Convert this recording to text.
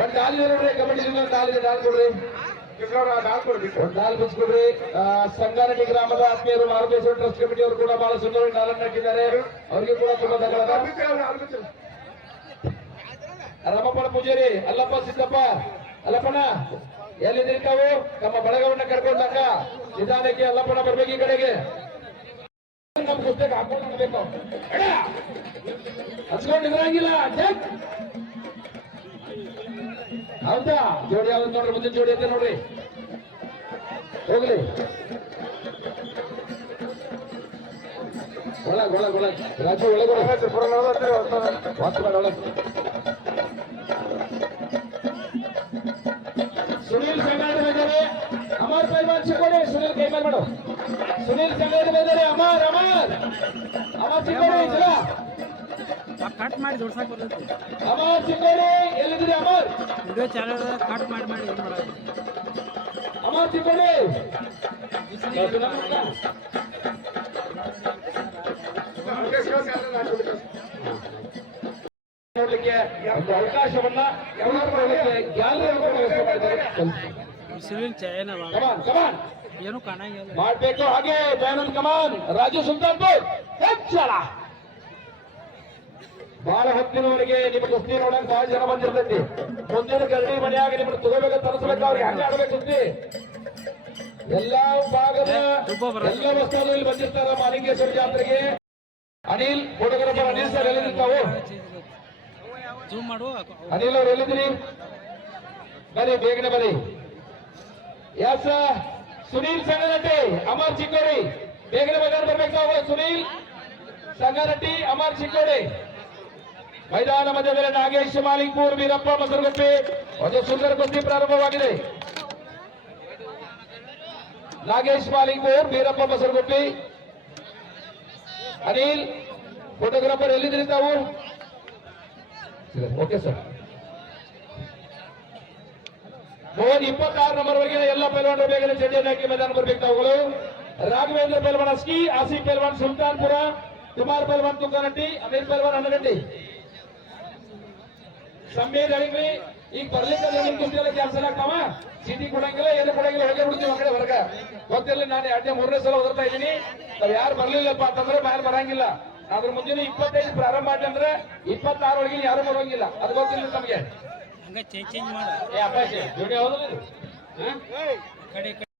ಒಂದು ನಾಲ್ಕು ನಾಲ್ಕು ಕೊಡ್ರಿ. ನಾಲ್ಕು ಕೊಡ್ಬೇಕು ಒಂದು ನಾಲ್ಕು ಬಿಚ್ಕೊಡ್ರಿ ಸಂಗಾನಹಳ್ಳಿ ಗ್ರಾಮದ ಆತ್ಮೀಯರು ಮಾರುಕೇಶ್ವರ ಟ್ರಸ್ಟ್ ಕಮಿಟಿ ಅವರು ಕೂಡ ಬಹಳ ಸುಂದರವಾಗಿ ನಾಲ್ಕು ಹಾಕಿದ್ದಾರೆ. ಅವರಿಗೆ ಕೂಡ ತುಂಬಾ ಧನ್ಯವಾದ. ರಾಮಪ್ಪನ ಪೂಜಾರಿ, ಅಲ್ಲಪ್ಪ, ಸಿದ್ದಪ್ಪ ಅಲ್ಲಪ್ಪನ ಎಲ್ಲಿ ತಾವು ತಮ್ಮ ಬಳಗವನ್ನ ಕರ್ಕೊಂಡಾಗ ನಿಧಾನಕ್ಕೆ ಅಲ್ಲಪ್ಪನ ಬರ್ಬೇಕು ಈ ಕಡೆಗೆ. ನಮ್ಮ ಪುಸ್ತಕ ಹಾಕೊಂಡು ಹೋಗ್ಬೇಕು. ಎಡ! ಹಚ್ಕೊಂಡು ನಿದ್ರಂಗಿಲ್ಲ. ಚೆಕ್ ಹೌದಾ? ಜೋಡಿ ಯಾವ್ದು ನೋಡ್ರಿ, ಮುಂದಿನ ಜೋಡಿ ಐತೆ ನೋಡ್ರಿ. ಹೋಗ್ಲಿ. ಒಳಗ್ ಒಳಗ್ ಒಳಗ್. ರಾಜು, ಒಳಗ್ ಒಳಗ್ ವಾತ್ ಮಾಡ್, ಒಳಗ್. ಸುನೀಲ್ ಸಂಗಾಟ ಇದ್ದಾರೆ. ಅಮರ್ ಪೈಲ್ವಾನ್ ಚಿಕ್ಕೋಡಿ, ಸುನೀಲ್ ಕೈ ಮೇಲೆ ಮಾಡು. ಸುನೀಲ್ ಸಂಗಾಟ ಇದ್ದಾರೆ. ಅಮರ್ ಅಮರ್. ಅಮರ್ ಚಿಕ್ಕೋಡಿ ಚಲ ಕಟ್ ಮಾಡಿ ಜೋಡ್ಸಕ್ ಬರ್ತೈತಿ. ಅಮರ್ ಚಿಕ್ಕೋಡಿ ಎಲ್ಲಿದ್ದೀರಿ ಅಮರ್ ವಿಡಿಯೋ ಚಾನಲ್ ಕಟ್ ಮಾಡಿ ಮಾಡಿ ಇದು ಮಾಡೋದು? ಅಮರ್ ಚಿಕ್ಕೋಡಿ ನೋಡ್ಲಿಕ್ಕೆ ಅವಕಾಶವನ್ನ ಎಲ್ಲರೂ ಕಮಾನ್ ಕಮಾನ್. ಏನು ಕಾಣಂಗಿಲ್ಲ. ಮಾಡ್ಬೇಕು ಹಾಗೆ ಜಯನಂದ್ ಕಮಾನ್ ರಾಜು ಸುಲ್ತಾನ್ಪುರ್. ಹೆಚ್ಚಳ. ಬಹಳ ಹತ್ತಿರವರಿಗೆ ನಿಮ್ಮ ಕುಸ್ತಿ ನೋಡಕ್ ಬಹಳ ಜನ ಬಂದಿರ್ತೈತಿ. ಮುಂದಿನ ಗರಡಿ ಮನೆಯಾಗ ನಿಮ್ಮನ್ನ ತಗೋಬೇಕು ತರಿಸ್ಬೇಕು ಅವ್ರಿಗೆ ಹಂಗೆ ಆಡ್ಬೇಕು ಕುಸ್ತಿ ಎಲ್ಲಾ ಭಾಗದ ಎಲ್ಲ ವಸ್ತುಗಳು ಇಲ್ಲಿ ಬಂದಿರ್ತಾರ ಮಾಲಿಂಗೇಶ್ವರ ಜಾತ್ರೆಗೆ. ಅನಿಲ್ ಫೋಟೋಗ್ರಾಫರ್ ಅನಿಲ್ ಸರ್ ಮಾಡು. ಅನಿಲ್ ಅವ್ರು ಎಲ್ಲಿದ್ರಿ? ಬನ್ನಿ ಬೇಗನೆ ಬನ್ನಿ. ಯಾಸ ಸುನೀಲ್ ಸಂಗನಟ್ಟಿ ಅಮರ್ ಚಿಕ್ಕೋಡಿ. ಬೇಗನೆ ಮೈದಾನ ಬರ್ಬೇಕು ತಾವು. ಸುನೀಲ್ ಸಂಗನಟ್ಟಿ ಅಮರ್ ಚಿಕ್ಕೋಡಿ. ಮೈದಾನ ಮಧ್ಯದಲ್ಲಿ ನಾಗೇಶ್ ಮಾಲಿಂಗ್ಪುರ್ ವೀರಪ್ಪ ಮಸರಗುಪ್ಪಿ ಒಂದು ಸುಂದರ ಕುಸ್ತಿ ಪ್ರಾರಂಭವಾಗಿದೆ. ನಾಗೇಶ್ ಮಾಲಿಂಗ್ಪುರ್ ವೀರಪ್ಪ ಮಸರಗುಪ್ಪಿ ಅನಿಲ್, ಫೋಟೋಗ್ರಾಫರ್ ಎಲ್ಲಿದ್ರಿ ತಾವು? Okay sir. ಮೋಹನ್ ಇಪ್ಪತ್ತಾರು ನಂಬರ್ ವರೆಗೆ ಎಲ್ಲ ಪೈಲ್ವಾನರು ಬೇಗನೆ ಚಂಡಿಯನ್ನು ಹಾಕಿ ಮೈದಾನ ಬರ್ಬೇಕು ತಾವುಗಳು. ರಾಘವೇಂದ್ರ ಪೈಲ್ವಾನ್, ಅಸ್ಕಿ, ಆಸಿಫ್ ಪೈಲ್ವಾನ್, ಸುಲ್ತಾನ್ಪುರ, ಕುಮಾರ್ ಪೈಲ್ವಾನ್ ತುಕಾನಟ್ಟಿ ಅಮೀರ್ ಪೈಲ್ವಾನ್ ಅನ್ನಗಟ್ಟಿ ಸಮೀರ್ ಅಳಿಗ್ರಿ ಈಗ ಬರ್ಲಿಕ್ಕೆ ನಿಮ್ ಕುಸ್ತಿ ಎಲ್ಲ ಕ್ಯಾನ್ಸಲ್ ಆಗ್ತಾವ? ಚೀಟಿ ಕೊಡಂಗಿಲ್ಲ ಏನು ಕೊಡಂಗಿಲ್ಲ ಹೋಗಿ ಬಿಡ್ತೀವಿ ಕಡೆ ಹೊರಗ. ಗೊತ್ತಿಲ್ಲ ನಾನು ಎರಡನೇ ಮೂರನೇ ಸಲ ಓದಿರ್ತಾ ಇದೀನಿ ನಾವ್ ಯಾರು ಬರ್ಲಿಲ್ಲಪ್ಪ ಅಂತಂದ್ರೆ ಬಾಯರ್ ಬರಂಗಿಲ್ಲ. ಅದ್ರ ಮುಂಜಾನೆ ಇಪ್ಪತ್ತೈದು ಪ್ರಾರಂಭ ಮಾಡಿ ಅಂದ್ರೆ ಇಪ್ಪತ್ತಾರು ಒಳಗೆ ಯಾರು ಬರೋಂಗಿಲ್ಲ. ಅದು ಗೊತ್ತಿಲ್ಲ ನಮ್ಗೆ. ಹಂಗ ಚೇಂಜ್ ಚೇಂಜ್ ಮಾಡು. ಏ ಅಪ್ಪಾಜಿ ಜೋಡಿ ಹೌದಲ್ಲ